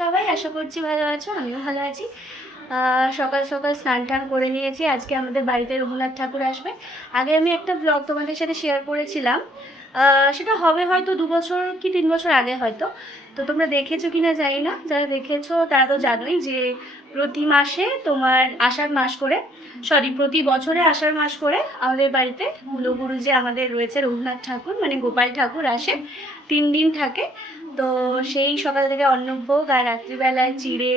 সবাই আশা করছি ভালো আছো, আমিও ভালো আছি। সকাল সকাল স্নান টান করে নিয়েছি। আজকে আমাদের বাড়িতে রঘুনাথ ঠাকুর আসবে। আগে আমি একটা ব্লগ তোমাদের সাথে শেয়ার করেছিলাম, সেটা হবে হয়তো 2 বছর কি 3 বছর আগে হয়তো। তো তোমরা দেখেছো কিনা জানি না, যারা দেখেছো তারা তো জানোই যে প্রতি মাসে তোমার আষাঢ় মাস করে, প্রতি বছরে আষাঢ় মাস করে আমাদের বাড়িতে কুলগুরু যে আমাদের রয়েছে রঘুনাথ ঠাকুর মানে গোপাল ঠাকুর আসে, 3 দিন থাকে। তো সেই সকাল থেকে অন্নভোগ আর রাত্রিবেলায় চিড়ে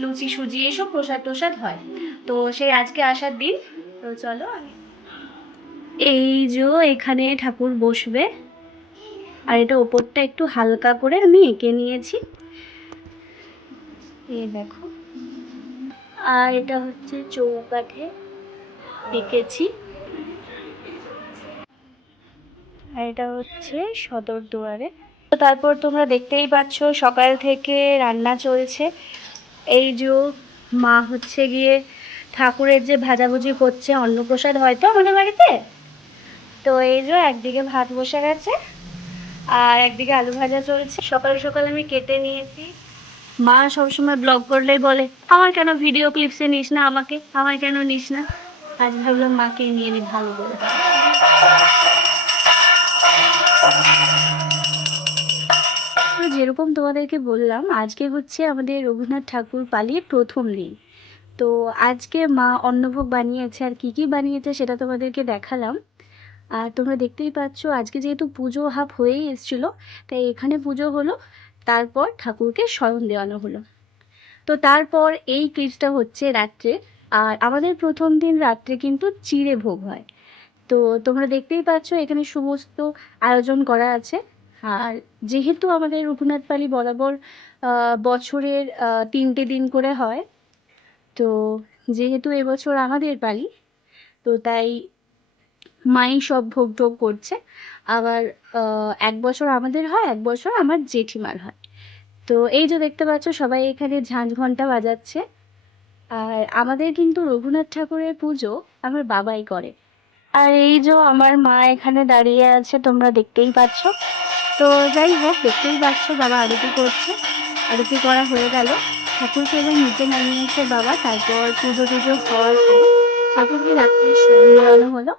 লুচি সুজি এসব প্রসাদ টোসাদ হয়। তো সেই আজকে আসার দিন। তো চলো এই যে এখানে ঠাকুর বসবে, আর এটা ওপরটা একটু হালকা করে আমি এঁকে নিয়েছি, এই দেখো। আর এটা হচ্ছে চৌকাঠে এঁকেছি, আর এটা হচ্ছে সদর দুয়ারে। তো তারপর তোমরা দেখতেই পাচ্ছ সকাল থেকে রান্না চলছে। এই যে মা হচ্ছে গিয়ে ঠাকুরের যে ভাজাভুজি করছে, অন্নপ্রসাদ হয়তো আমাদের বাড়িতে। তো এই যে একদিকে ভাত বসে গেছে আর একদিকে আলু ভাজা চলছে। সকাল সকাল আমি কেটে নিয়েছি। মা সবসময় ব্লগ করলেই বলে আমার কেন ভিডিও ক্লিপসে নিস না, আমায় কেন নিস না। আজ ভাবলাম মাকে নিয়ে নি, ভালো করে। যেরকম তোমাদেরকে বললাম, আজকে হচ্ছে আমাদের রঘুনাথ ঠাকুর পালির প্রথম দিন। তো আজকে মা অন্নভোগ বানিয়েছে, আর কি কি বানিয়েছে সেটা তোমাদেরকে দেখালাম। আর তোমরা দেখতেই পাচ্ছ আজকে যেহেতু পুজো হাফ হয়েই এসেছিলো, তাই এখানে পুজো হলো, তারপর ঠাকুরকে শয়ন দেওয়ানো হলো। তো তারপর এই ক্লিপসটা হচ্ছে রাত্রে। আর আমাদের প্রথম দিন রাত্রে কিন্তু চিড়ে ভোগ হয়। তো তোমরা দেখতেই পাচ্ছ এখানে সমস্ত আয়োজন করা আছে। আর যেহেতু আমাদের রঘুনাথ পালি বরাবর বছরের 3টে দিন করে হয়, তো যেহেতু এবছর আমাদের পালি, তো তাই মাই সব ভোগ টোগ করছে। আবার 1 বছর আমাদের হয়, 1 বছর আমার জেঠিমার হয়। তো এই যে দেখতে পাচ্ছ সবাই এখানে ঝাঁঝ ঘন্টা বাজাচ্ছে। আর আমাদের কিন্তু রঘুনাথ ঠাকুরের পুজো আমার বাবাই করে। আর এই যে আমার মা এখানে দাঁড়িয়ে আছে, তোমরা দেখতেই পাচ্ছ। তো যাই হোক, দেখতেই পাচ্ছ বাবা আরতি করছে। আরতি করা হয়ে গেল, ঠাকুরকে এবার নিচে নামিয়েছে বাবা। তারপর পুজো টুজো হওয়ার পর ঠাকুরকে রাত্রে শয়ন হলো।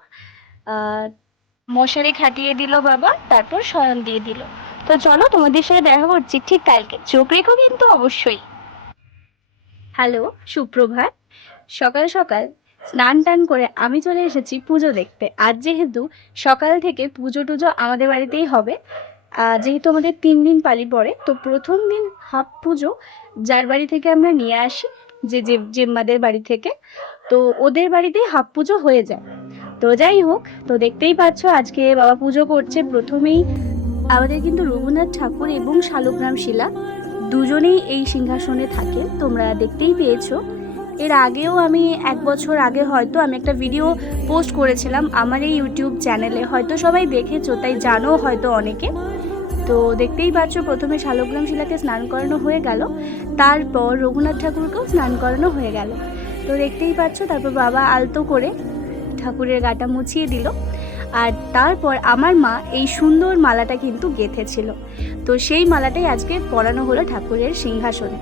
মশারি খাটিয়ে দিল বাবা, তারপর শয়ন দিয়ে দিল। তো চলো তোমাদের সাথে দেখা করছি ঠিক কালকে, চোখ রেখো কিন্তু অবশ্যই। হ্যালো, সুপ্রভাত। সকাল সকাল স্নান টান করে আমি চলে এসেছি পুজো দেখতে। আজ যেহেতু সকাল থেকে পুজো টুজো আমাদের বাড়িতেই হবে, যেহেতু আমাদের 3 দিন পালি পড়ে, তো প্রথম দিন হাফ পুজো যার বাড়ি থেকে আমরা নিয়ে আসি, যে জেম্মাদের বাড়ি থেকে, তো ওদের বাড়িতেই হাফ পুজো হয়ে যায়। তো যাই হোক, তো দেখতেই পাচ্ছ আজকে বাবা পুজো করছে। প্রথমেই আমাদের কিন্তু রঘুনাথ ঠাকুর এবং শালগ্রাম শিলা দুজনেই এই সিংহাসনে থাকেন, তোমরা দেখতেই পেয়েছো। এর আগেও আমি 1 বছর আগে হয়তো আমি একটা ভিডিও পোস্ট করেছিলাম আমার এই ইউটিউব চ্যানেলে, হয়তো সবাই দেখেছো, তাই জানো হয়তো অনেকে। তো দেখতেই পাচ্ছ প্রথমে শালগ্রাম শিলাকে স্নান করানো হয়ে গেল, তারপর রঘুনাথ ঠাকুরকেও স্নান করানো হয়ে গেল। তো দেখতেই পাচ্ছ তারপর বাবা আলতো করে ঠাকুরের গাটা মুছিয়ে দিল। আর তারপর আমার মা এই সুন্দর মালাটা কিন্তু গেঁথেছিল, তো সেই মালাটাই আজকে পরানো হলো ঠাকুরের সিংহাসনে।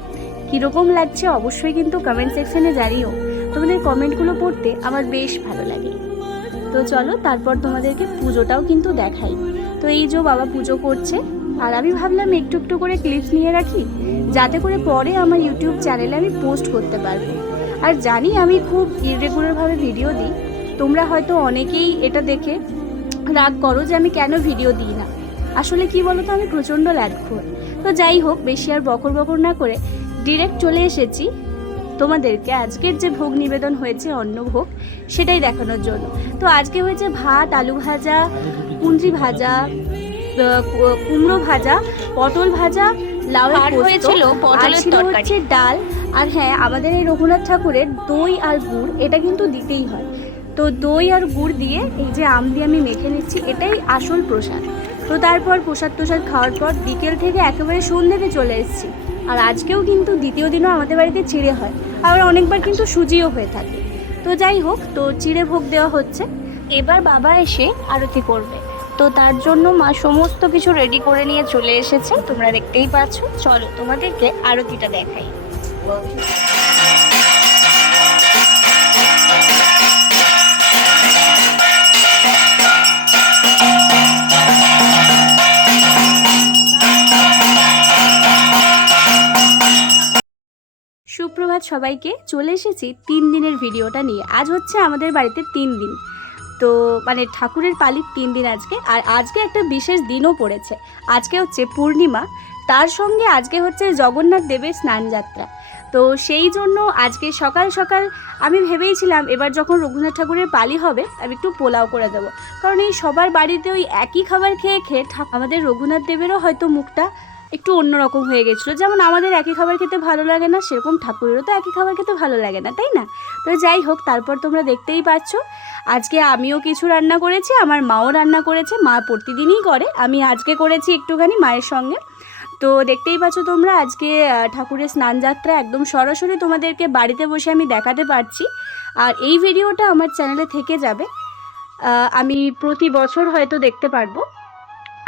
কীরকম লাগছে অবশ্যই কিন্তু কমেন্ট সেকশনে জানিও, তোমাদের কমেন্টগুলো পড়তে আমার বেশ ভালো লাগে। তো চলো তারপর তোমাদেরকে পুজোটাও কিন্তু দেখাই। তো এই যে বাবা পুজো করছে, আর আমি ভাবলাম একটু একটু করে ক্লিপস নিয়ে রাখি, যাতে করে পরে আমার ইউটিউব চ্যানেলে আমি পোস্ট করতে পারবো। আর জানি আমি খুব ইরেগুলারভাবে ভিডিও দিই, তোমরা হয়তো অনেকেই এটা দেখে রাগ করো যে আমি কেন ভিডিও দিই না। আসলে কি বলো তো, আমি প্রচণ্ড ল্যাটখোর। তো যাই হোক, বেশি আর বকর বকর না করে ডিরেক্ট চলে এসেছি তোমাদেরকে আজকের যে ভোগ নিবেদন হয়েছে অন্নভোগ, সেটাই দেখানোর জন্য। তো আজকে হয়েছে ভাত, আলু ভাজা, কুঁদরি ভাজা, কুমড়ো ভাজা, পটল ভাজা, লাউয়ের পোস্ত, আর ছিল হচ্ছে ডাল। আর হ্যাঁ, আমাদের এই রঘুনাথ ঠাকুরের দই আর গুড় এটা কিন্তু দিতেই হয়। তো দই আর গুড় দিয়ে এই যে আম দিয়ে আমি মেখে নিচ্ছি, এটাই আসল প্রসাদ। তো তারপর প্রসাদ টোসাদ খাওয়ার পর বিকেল থেকে একেবারে সন্ধ্যেতে চলে এসেছি। আর আজকেও কিন্তু দ্বিতীয় দিনও আমাদের বাড়িতে চিড়ে হয়, আবার অনেকবার কিন্তু সুজিও হয়ে থাকে। তো যাই হোক, তো চিড়ে ভোগ দেওয়া হচ্ছে। এবার বাবা এসে আরতি করবে। তো তার জন্য মা সমস্ত কিছু রেডি করে নিয়ে চলে এসেছে, তোমরা দেখতেই পাচ্ছ। চলো তোমাদেরকে আরতিটা দেখাই। সুপ্রভাত সবাইকে, চলে এসেছি 3 দিনের ভিডিওটা নিয়ে। আজ হচ্ছে আমাদের বাড়িতে 3 দিন, তো মানে ঠাকুরের পালির 3 দিন আজকে। আর আজকে একটা বিশেষ দিনও পড়েছে, আজকে হচ্ছে পূর্ণিমা, তার সঙ্গে আজকে হচ্ছে জগন্নাথ দেবের স্নানযাত্রা। তো সেই জন্য আজকে সকাল সকাল আমি ভেবেইছিলাম এবার যখন রঘুনাথ ঠাকুরের পালি হবে আমি একটু পোলাও করে দেবো, কারণ এই সবার বাড়িতে ওই একই খাবার খেয়ে খেয়ে আমাদের রঘুনাথ দেবেরও হয়তো মুখটা একটু অন্যরকম হয়ে গেছিলো। যেমন আমাদের একই খাবার খেতে ভালো লাগে না, সেরকম ঠাকুরেরও তো একই খাবার খেতে ভালো লাগে না, তাই না? তো যাই হোক, তারপর তোমরা দেখতেই পাচ্ছ আজকে আমিও কিছু রান্না করেছি, আমার মাও রান্না করেছে। মা প্রতিদিনই করে, আমি আজকে করেছি একটুখানি মায়ের সঙ্গে। তো দেখতেই পাচ্ছ তোমরা আজকে ঠাকুরের স্নানযাত্রা একদম সরাসরি তোমাদেরকে বাড়িতে বসে আমি দেখাতে পারছি। আর এই ভিডিওটা আমার চ্যানেলে থেকে যাবে, আমি প্রতি বছর হয়তো দেখতে পারবো,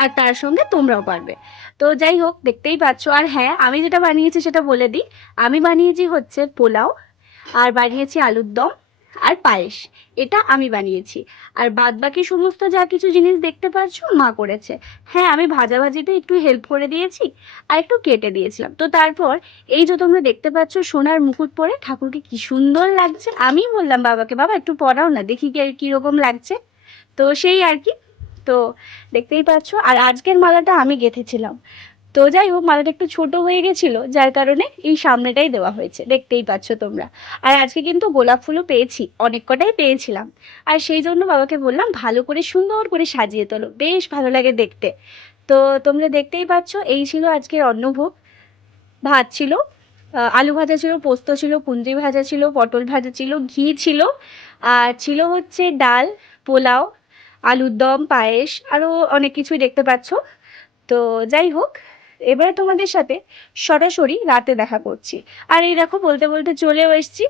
আর তার সঙ্গে তোমরাও পারবে। তো যাই হোক, দেখতেই পাচ্ছ। আর হ্যাঁ, আমি যেটা বানিয়েছি সেটা বলে দিই। আমি বানিয়েছি হচ্ছে পোলাও, আর বানিয়েছি আলুর দম আর পায়েস, এটা আমি বানিয়েছি। আর বাদ বাকি সমস্ত যা কিছু জিনিস দেখতে পাচ্ছ মা করেছে। হ্যাঁ, আমি ভাজাভাজিতে একটু হেল্প করে দিয়েছি আর একটু কেটে দিয়েছিলাম। তো তারপর এই যে তোমরা দেখতে পাচ্ছ সোনার মুকুট পরে ঠাকুরকে কি সুন্দর লাগছে। আমি বললাম বাবাকে, বাবা একটু পরাও না, দেখি কীরকম লাগছে। তো সেই আর কি, তো দেখতেই পাচ্ছ। আর আজকের মালাটা আমি গেঁথেছিলাম। তো যাই হোক, মালাটা একটু ছোট হয়ে গেছিলো, যার কারণে এই সামনেটাই দেওয়া হয়েছে, দেখতেই পাচ্ছ তোমরা। আর আজকে কিন্তু গোলাপ ফুলও পেয়েছি, অনেক কটাই পেয়েছিলাম। আর সেই জন্য বাবাকে বললাম ভালো করে সুন্দর করে সাজিয়ে তোলো, বেশ ভালো লাগে দেখতে। তো তোমরা দেখতেই পাচ্ছ, এই ছিল আজকের অন্নভোগ। ভাত ছিল, আলু ভাজা ছিল, পোস্ত ছিল, কুঁদরি ভাজা ছিল, পটল ভাজা ছিল, ঘি ছিল, আর ছিল হচ্ছে ডাল, পোলাও, আলুর দম, পায়েস, আরও অনেক কিছুই দেখতে পাচ্ছ। তো যাই হোক, এবারে তোমাদের সাথে সরাসরি রাতে দেখা করছি। আর এই দেখো, বলতে বলতে চলেও এসছি।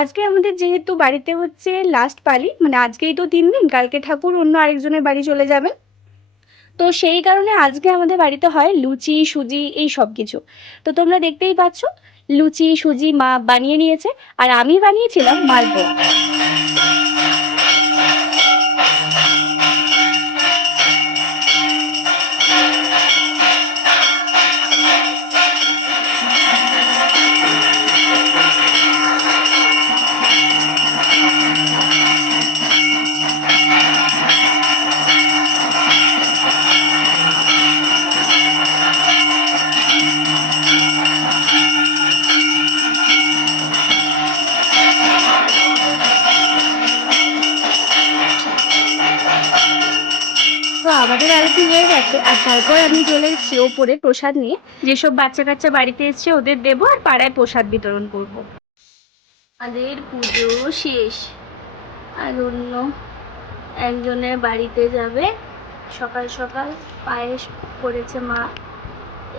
আজকে আমাদের যেহেতু বাড়িতে হচ্ছে লাস্ট পালি, মানে আজকেই তো 3 দিন, কালকে ঠাকুর অন্য আরেকজনের বাড়ি চলে যাবে। তো সেই কারণে আজকে আমাদের বাড়িতে হয় লুচি, সুজি, এই সব কিছু। তো তোমরা দেখতেই পাচ্ছ লুচি সুজি মা বানিয়ে নিয়েছে, আর আমি বানিয়েছিলাম মালপোয়া। তো আমাদের আরতি হয়ে গেছে, আর তারপর আমি চলে এসেছি ওপরে প্রসাদ নিয়ে। যেসব বাচ্চা কাচ্চা বাড়িতে এসছে ওদের দেবো, আর পাড়ায় প্রসাদ বিতরণ করব। আমাদের পুজো শেষ, আর অন্য একজনের বাড়িতে যাবে। সকাল সকাল পায়েস করেছে মা।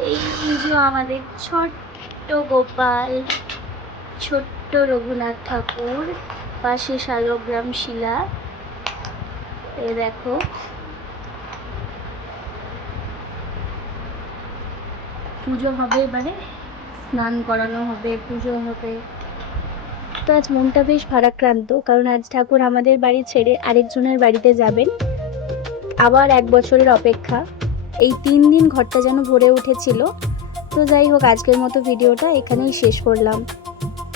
এই যে আমাদের ছোট্ট গোপাল, ছোট্ট রঘুনাথ ঠাকুর, পাশে শালগ্রাম শিলা। এ দেখো, পুজো হবে, এবারে স্নান করানো হবে, পুজো হবে। তো আজ মনটা বেশ ভারাক্রান্ত, কারণ আজ ঠাকুর আমাদের বাড়ি ছেড়ে আরেকজনের বাড়িতে যাবেন। আবার 1 বছরের অপেক্ষা। এই 3 দিন ঘরটা যেন ভরে উঠেছিল। তো যাই হোক, আজকের মতো ভিডিওটা এখানেই শেষ করলাম।